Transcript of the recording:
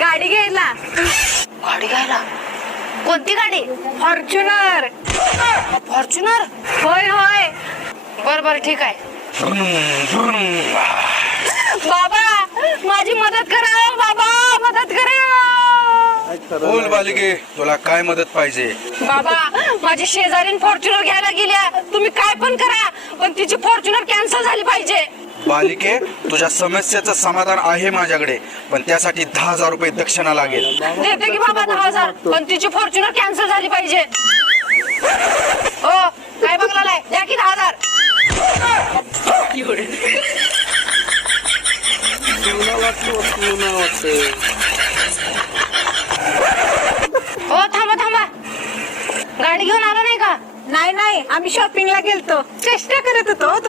गाडी घ्यायला. गाडी घ्यायला? कोणती गाडी? फॉर्च्युनर. फॉर्च्युनर? होय होय. बर बर ठीक आहे. बाबा माझी मदत करा, बाबा मदत करा. बोल बालिके, तुला काय मदत पाहिजे? बाबा माझी शेजारीन फॉर्च्युनर घ्यायला गेल्या. तुम्ही काय पण करा, पण तिची फॉर्च्युनर कॅन्सल झाली पाहिजे. बालिके, तुझ्या समस्येचं समाधान आहे माझ्याकडे, पण त्यासाठी 10,000 रुपये दक्षिणा लागेल. देते की बाबा 10,000, पण तिची फॉर्च्युनर कॅन्सल झाली पाहिजे. हो काय बघलाय, द्या की 10,000. हो थांबा थांबा, गाडी घेऊन आला नाही का? नाही नाही, आम्ही शॉपिंगला गेलतो. चेष्टा करत होतो.